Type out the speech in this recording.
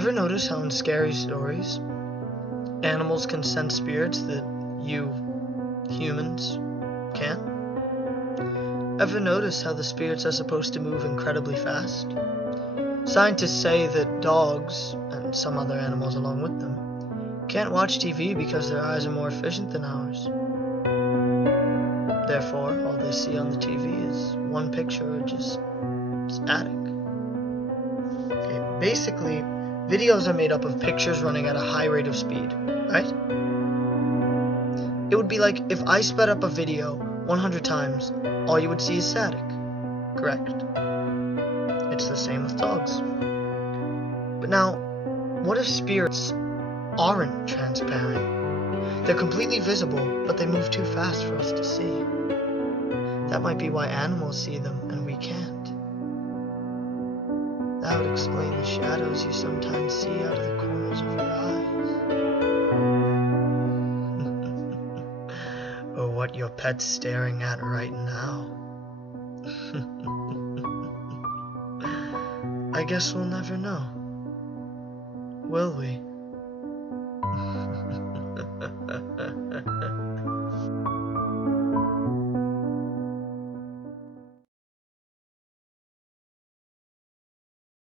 Ever notice how in scary stories, animals can sense spirits that you, humans, can't? Ever notice how the spirits are supposed to move incredibly fast? Scientists say that dogs, and some other animals along with them, can't watch TV because their eyes are more efficient than ours. Therefore, all they see on the TV is one picture or just static. Okay, basically, videos are made up of pictures running at a high rate of speed, right? It would be like if I sped up a video 100 times, all you would see is static. Correct. It's the same with dogs. But now, what if spirits aren't transparent? They're completely visible, but they move too fast for us to see. That might be why animals see them and we can't. That would explain the shadows you sometimes see out of the corners of your eyes. Or what your pet's staring at right now. I guess we'll never know, will we?